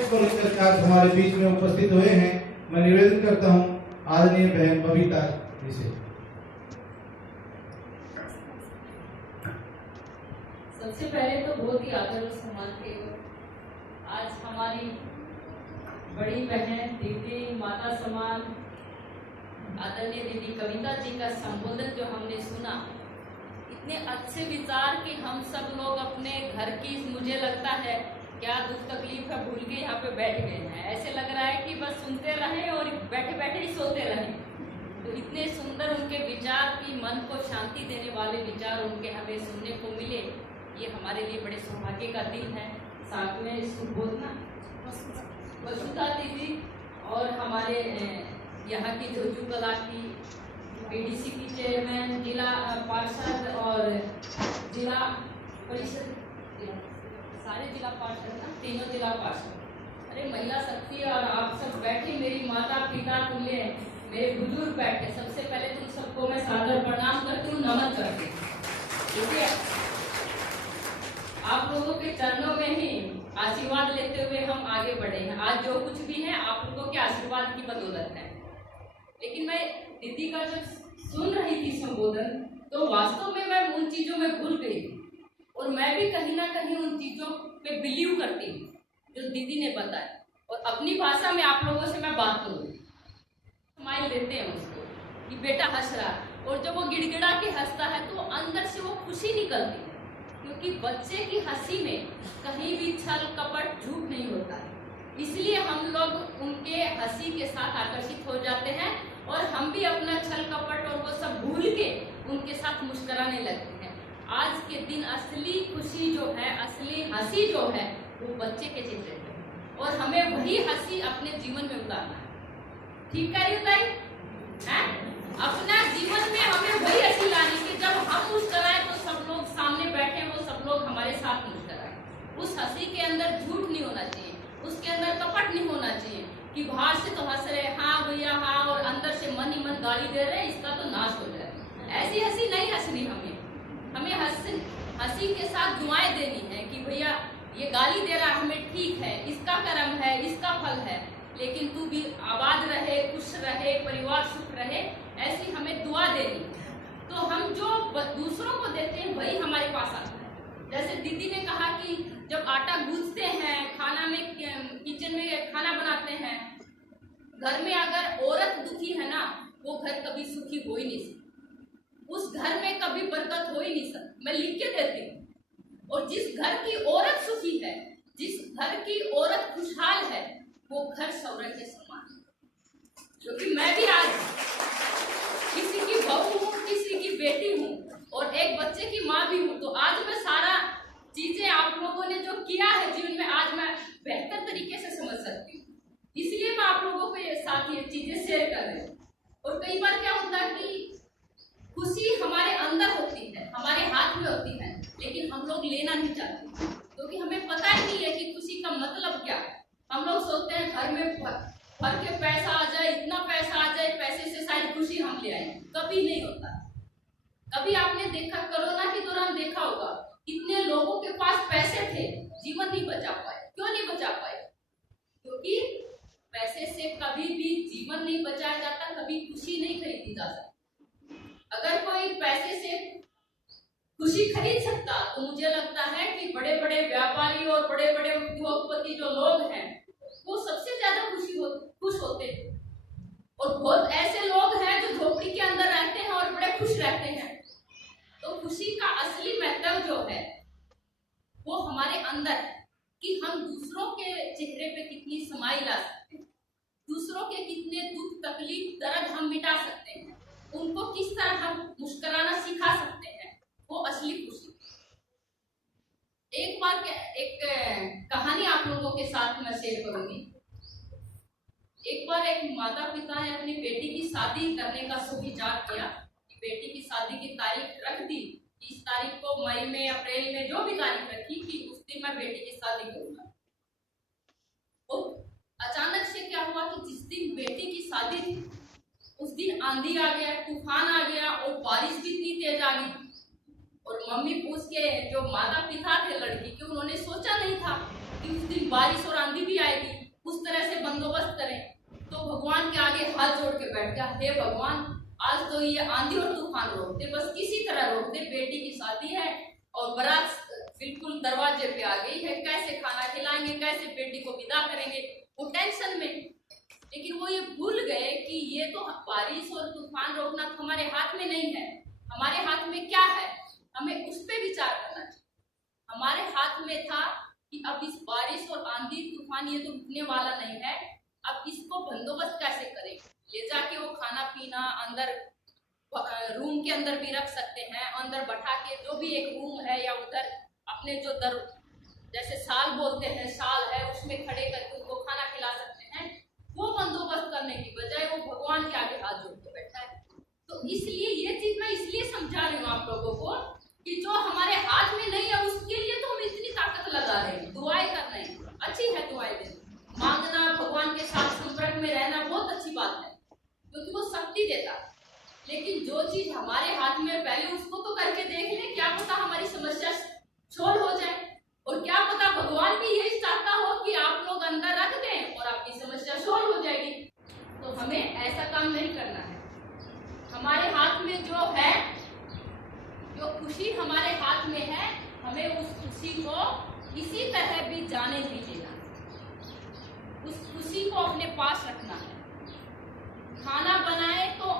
विषय को लेकर आज हमारे बीच में उपस्थित हुए हैं। मैं निवेदन करता हूं आदरणीय बहन बबीता जी से। सबसे पहले तो बहुत ही आदर और सम्मान के आज हमारी बड़ी बहन दीदी माता समान आदरणीय दीदी कविता जी का संबोधन जो हमने सुना, इतने अच्छे विचार कि हम सब लोग अपने घर की, मुझे लगता है क्या दुख तकलीफ है भूल के यहाँ पे बैठ गए हैं। ऐसे लग रहा है कि बस सुनते रहें और बैठे बैठे ही सोते रहें। तो इतने सुंदर उनके विचार की मन को शांति देने वाले विचार उनके हमें सुनने को मिले, ये हमारे लिए बड़े सौभाग्य का दिन है। साथ में सुबोधना वसुधा दीदी और हमारे यहाँ की जोजू कला की पीडीसी की चेयरमैन, जिला पार्षद और जिला परिषद, सारे जिला पार्षद ना, तीनों जिला पार्षद, अरे महिला शक्ति, और आप सब बैठे, मेरी माता पिता तुल्य मेरे बुजुर्ग बैठे, सबसे पहले तुम सबको मैं सादर प्रणाम करती हूँ, नमन करती हूँ। ठीक है, आप लोगों के चरणों में ही आशीर्वाद लेते हुए हम आगे बढ़े हैं। आज जो कुछ भी है आप लोगों के आशीर्वाद की बदौलत है। लेकिन मैं दीदी का जब सुन रही थी संबोधन, तो वास्तव में मैं उन चीजों में भूल गई और मैं भी कहीं ना कहीं उन चीजों पे बिलीव करती हूँ जो दीदी ने बताया। और अपनी भाषा में आप लोगों से मैं बात करूँ, स्माइल देते हैं उसको कि बेटा हंस रहा, और जब वो गिड़गिड़ा के हंसता है तो अंदर से वो खुशी निकलती है, क्योंकि बच्चे की हंसी में कहीं भी छल कपट झूठ नहीं होता है। इसलिए हम लोग उनके हंसी के साथ आकर्षित हो जाते हैं और हम भी अपना छल कपट और वो सब भूल के उनके साथ मुस्कुराने लगते हैं। आज के दिन असली खुशी जो है, असली हंसी जो है, वो बच्चे के चेहरे पे, और हमें वही हंसी अपने जीवन में उतारना है। ठीक कह रही है? अपना जीवन में हमें वही हंसी लानी कि जब हम मुस्कुराए तो सब लोग सामने बैठे, वो सब लोग हमारे साथ मुस्कुराए। उस हंसी के अंदर झूठ नहीं होना चाहिए, उसके अंदर कपट नहीं होना चाहिए कि बाहर से तो हंस रहे, हाँ भैया हाँ, और अंदर से मन ही मन गाली दे रहे, इसका तो नाश हो जाए। ऐसी हंसी नहीं हंसनी हमें हंसी के साथ दुआएं देनी है कि भैया ये गाली दे रहा हमें, ठीक है, इसका कर्म है, इसका फल है, लेकिन तू भी आबाद रहे, खुश रहे, परिवार सुख रहे, ऐसी हमें दुआ देनी है। तो हम जो दूसरों को देते हैं वही हमारे पास आता है। जैसे दीदी ने कहा कि जब आटा गूंथते हैं, खाना में किचन में खाना बनाते हैं, घर में अगर औरत दुखी है ना, वो घर कभी सुखी हो ही नहीं सकती, उस घर में कभी बरकत हो ही नहीं सकती। मैं लिख के देती हूँ। और जिस घर की औरत सुखी है, जिस घर की औरत खुशहाल है, वो घर स्वर्ग के समान है। क्योंकि मैं भी आज किसी की बहू हूँ, किसी की बेटी हूँ और एक बच्चे की माँ भी हूँ। तो आज मैं सारा चीजें आप लोगों ने जो किया है जीवन में, आज मैं बेहतर तरीके से समझ सकती हूँ। इसलिए मैं आप लोगों के साथ ये चीजें शेयर कर रही हूँ। और कई बार क्या होता है कि खुशी हमारे अंदर होती है, हमारे हाथ में होती है, लेकिन हम लोग लेना नहीं चाहते, क्योंकि हमें पता ही नहीं है कि खुशी का मतलब क्या है। हम लोग सोचते हैं घर में भर के पैसा आ जाए, इतना पैसा आ जाए, पैसे से शायद खुशी हम ले आए। कभी नहीं होता। कभी आपने देखा, कोरोना के दौरान देखा होगा, कितने लोगों के पास पैसे थे, जीवन नहीं बचा पाए। क्यों नहीं बचा पाए? क्योंकि पैसे से कभी भी जीवन नहीं बचाया जाता, कभी खुशी नहीं खरीदी जा सकती। अगर कोई पैसे से खुशी खरीद सकता तो मुझे लगता है कि बड़े बड़े व्यापारी और बड़े बड़े उद्योगपति जो लोग हैं, वो सबसे ज्यादा खुश होते हैं। और बहुत ऐसे लोग हैं जो झोपड़ी के अंदर रहते हैं और बड़े खुश रहते हैं। तो खुशी का असली महत्व जो है वो हमारे अंदर है कि हम दूसरों के चेहरे पे कितनी समाई ला सकते हैं, दूसरों के कितने दुख तकलीफ दर्द हम मिटा सकते हैं, उनको किस तरह हम मुस्कुराना सिखा सकते हैं, वो असली खुशी। एक बार एक कहानी आप लोगों के साथ मैं शेयर करूंगी। एक बार एक माता पिता ने अपनी बेटी की शादी करने का सुविचार किया कि बेटी की शादी की तारीख रख दी, इस तारीख को मई में, अप्रैल में, जो भी तारीख रखी कि उस दिन मैं बेटी की शादी करूंगा। और अचानक से क्या हुआ कि जिस दिन बेटी की शादी थी उस दिन आंधी आ गया, तूफान आ गया और बारिश भी इतनी तेज आ गई। और मम्मी पूछ के जो माता पिता थे लड़की के, उन्होंने सोचा नहीं था कि उस दिन बारिश और आंधी भी आएगी। हे भगवान आज तो ये आंधी और तूफान रोक दे, बस किसी तरह रोक दे, बेटी की शादी है और बारात बिल्कुल दरवाजे पे आ गई है, कैसे खाना खिलाएंगे, कैसे बेटी को विदा करेंगे, वो टेंशन में। लेकिन वो ये भूल गए कि ये तो बारिश और तूफान रोकना तो हमारे हाथ में नहीं है। हमारे हाथ में क्या है, हमें उस पर विचार करना चाहिए। हमारे हाथ में था कि अब इस बारिश और आंधी तूफान ये तो रुकने वाला नहीं है, अब इसको बंदोबस्त कैसे करें, ले जाके वो खाना पीना अंदर रूम के अंदर भी रख सकते हैं, अंदर बैठा के जो भी एक रूम है या उधर अपने जो जैसे साल बोलते हैं, साल है उसमें खड़े करके उनको खाना खिला सकते हैं। वो बंदोबस्त करने की बजाय वो भगवान के आगे हाथ जोड़ के बैठा है। तो इसलिए ये चीज मैं इसलिए समझा रही हूँ आप लोगों को कि जो हमारे हाथ में नहीं है उसके लिए तो हम इतनी ताकत लगा रहे हैं, दुआएं कर रहे हैं, अच्छी है दुआएं देना, मांगना, भगवान के साथ संपर्क में रहना बहुत अच्छी बात है क्योंकि वो शक्ति देता है। लेकिन जो चीज हमारे हाथ में पहले उसको तो करके देख ले, क्या पता हमारी समस्या सोल्व हो जाए, और क्या पता भगवान भी यही चाहता हो कि आप लोग अंदर रख दें और आपकी समस्या सोल्व हो जाएगी। तो हमें ऐसा काम नहीं करना है। हमारे हाथ में जो है, जो खुशी हमारे हाथ में है, हमें उस खुशी को किसी तरह भी जाने नहीं देना, उस खुशी को अपने पास रखना है। खाना बनाए तो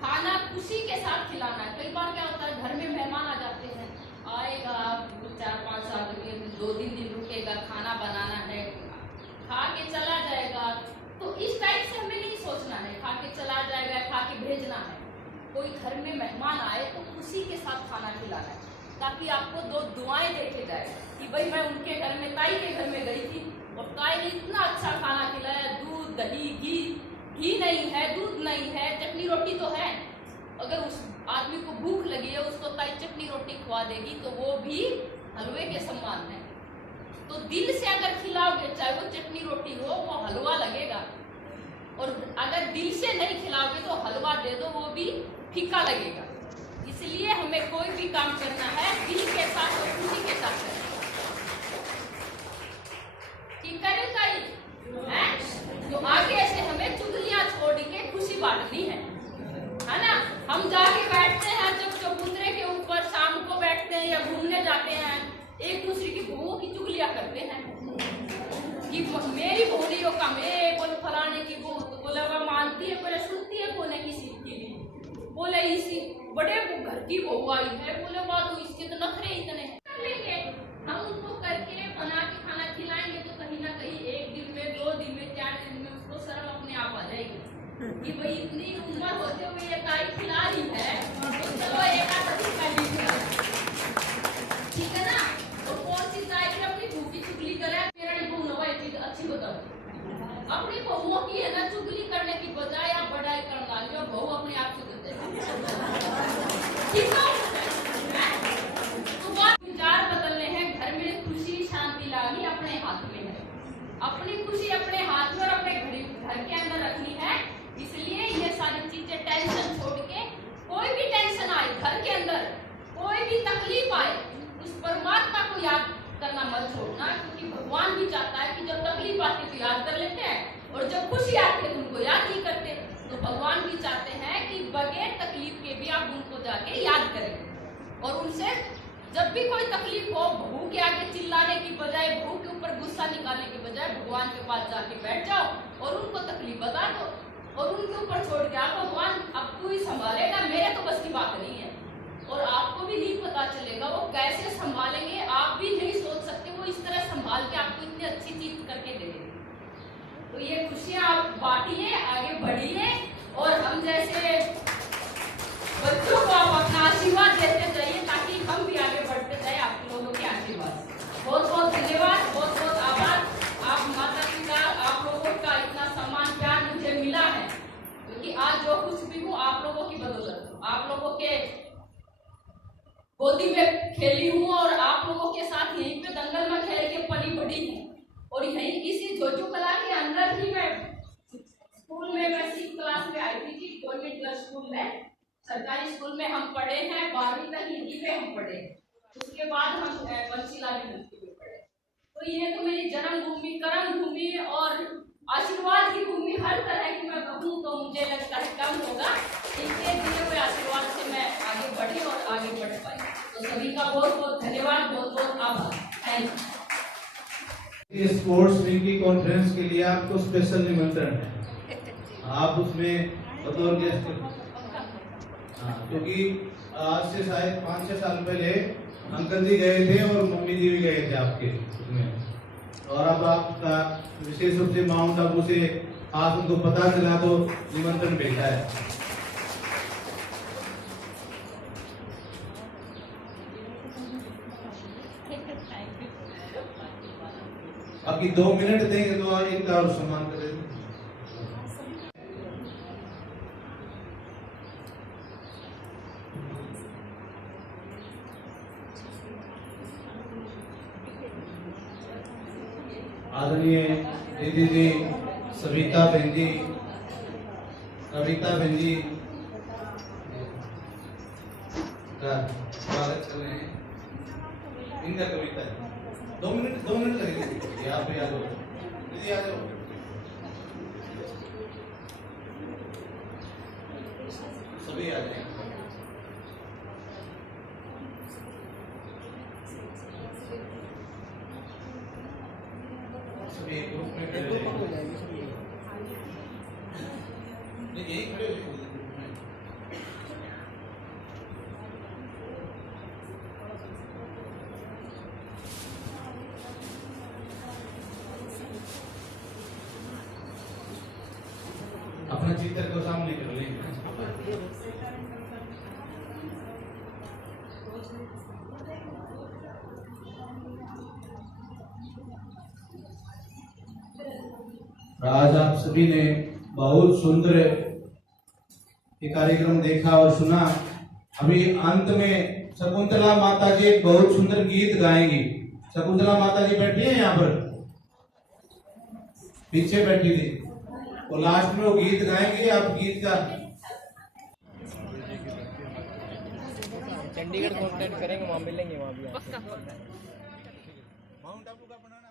खाना खुशी के साथ खिलाना है। कई बार क्या होता है, घर में मेहमान आ जाते हैं, आएगा 4-5 साल के 2-3 दिन रुकेगा, खाना बनाना है, खा के चला जाएगा। तो इस टाइप से हमें नहीं सोचना है, खा के चला जाएगा, खा के भेजना है। कोई घर में मेहमान आए तो खुशी के साथ खाना खिलाना है, ताकि आपको 2 दुआएं देखे जाए कि भाई मैं उनके घर में, ताई के घर में गई थी और ताई ने इतना अच्छा खाना खिलाया, दूध दही घी नहीं है, दूध नहीं है, चटनी रोटी तो है। अगर उस आदमी को भूख लगी है, उसको ताई चटनी रोटी खवा देगी तो वो भी हलवे के समान है। तो दिल से अगर खिलाओगे, चाहे वो चटनी रोटी हो, वो हलवा लगेगा, और अगर दिल से नहीं खिलाओगे तो हलवा दे दो, वो भी फीका लगेगा। इसलिए हमें कोई भी काम करना है दिल के साथ और खुशी के साथ करना है। ठीक करें ताई है? तो आगे ऐसे हमें चुगलियां छोड़ के खुशी बांटनी है ना। हम जाके बैठते हैं चबूतरे के ऊपर, शाम को बैठते हैं या घूमने जाते हैं, एक दूसरे की बहुओं की चुगलियां करते हैं कि मेरी बहुरियों का, मेरे बोले फलाने की बहू, तो बोले वह मानती है, बोले सुनती है कोने किसी की, बोले इसी बड़े घर की बहू आई है, बोले वाह तो इसके तो नखरे इतने हैं। कर लेंगे हम, उनको करके बना के खाना खिलाएंगे तो कहीं ना कहीं 1 दिन में, 2 दिन में, 4 दिन में उसको शर्म अपने आप आ जाएगी कि भाई इतनी उम्र होते हुए ये ताई खिला रही है, तो चलो एक आध मैं भी खिला, ठीक है ना। और कौन सी ताई की अपनी बहू की चुगली करे, मेरी बहू नवा ये चीज अच्छी होता है, अपनी बहुओं की है ना चुगली करने की बजाय आप बढ़ाई करना लगे, बहू अपने आप से देते ठीक है। तो बात विचार बदलने हैं, घर में खुशी शांति लानी अपने हाथ में है, अपनी खुशी अपने हाथ में और अपने घर के अंदर रखनी है। इसलिए ये सारी चीजें, टेंशन छोड़ के, कोई भी टेंशन आए घर के अंदर, कोई भी तकलीफ आए, उस परमात्मा को याद करना मत छोड़ना, क्योंकि भगवान भी चाहता है कि जब तकलीफ आती है तो याद कर लेते हैं, और जब खुशी आती है तो उनको याद नहीं करते। तो भगवान भी चाहते हैं कि बगैर तकलीफ के भी आप उनको जाके याद करें, और उनसे जब भी कोई तकलीफ हो, बहू के आगे चिल्लाने की बजाय, बहू के ऊपर गुस्सा निकालने की बजाय भगवान के पास जाके बैठ जाओ और उनको तकलीफ बता दो और उनके ऊपर छोड़ के आप, भगवान अब तू ही संभालेगा, मेरे तो बस की बात नहीं है। और आपको भी नहीं पता चलेगा वो कैसे संभालेंगे, आप भी नहीं सोच सकते, वो इस तरह संभाल के आपको इतनी अच्छी चीज करके दे देंगे। तो ये खुशियां आप बांटिए, आगे बढ़िए, और हम जैसे बच्चों को आप अपना आशीर्वाद देते जाइए, ताकि हम भी आगे बढ़ते जाए आप लोगों के आशीर्वाद। बहुत बहुत धन्यवाद, बहुत बहुत आभार। आप माता पिता, आप लोगों का इतना सम्मान प्यार मुझे मिला है, क्योंकि आज जो कुछ भी हूँ आप लोगों की बदौलत, आप लोगों के गोदी में खेली हूँ, और आप लोगों के साथ यहीं पे दंगल में खेल के पली बड़ी हूँ, और यहीं इसी जोजो कला के अंदर ही मैं स्कूल में, मैं 6th क्लास में आई थी, गवर्नमेंट गर्ल्स स्कूल में, सरकारी स्कूल में हम पढ़े हैं, 12वीं तक हिंदी में हम पढ़े, उसके बाद हम वंशिला यूनिवर्सिटी में पढ़े। तो ये तो मेरी जन्मभूमि, कर्म भूमि और आशीर्वाद की भूमि, हर तरह की मैं कहूँ तो मुझे लगता है कम होगा। आपका बहुत बहुत धन्यवाद, बहुत बहुत आभार। Thank you. इस स्पोर्ट्स मीट की कॉन्फ्रेंस के लिए आपको स्पेशल निमंत्रण है, आप उसमें बतौर गेस्ट, क्योंकि आज से शायद 5-6 साल पहले अंकल जी गए थे और मम्मी जी भी गए थे आपके उसमें, और अब आपका विशेष रूप से माउंट आबू से आज उनको पता चला तो निमंत्रण भेजा है। बाकी 2 मिनट देंगे तो इनका और सम्मान करें। आदरणीय दीदी जी सविता बहन जी, का स्वागत कर रहे हैं। इनका कविता है, 2 मिनट लगेंगे। यहाँ पे आ जाओ दीदी, आ जाओ। सभी आ जाएंगे। सभी एक ग्रुप में खड़े हो जाएंगे। यही खड़े हो जाएंगे। अपना चित्र को सामने कर लेंगे। आज आप सभी ने बहुत सुंदर ये कार्यक्रम देखा और सुना। अभी अंत में शकुंतला माता जी एक बहुत सुंदर गीत गाएंगी। शकुंतला माता जी बैठी है यहाँ पर, पीछे बैठी थी, और लास्ट में वो गीत गाएंगे। आप गीत का चंडीगढ़ कॉन्टेक्ट करेंगे, वहाँ मिलेंगे, वहाँ भी माउंट आबू का बनाना।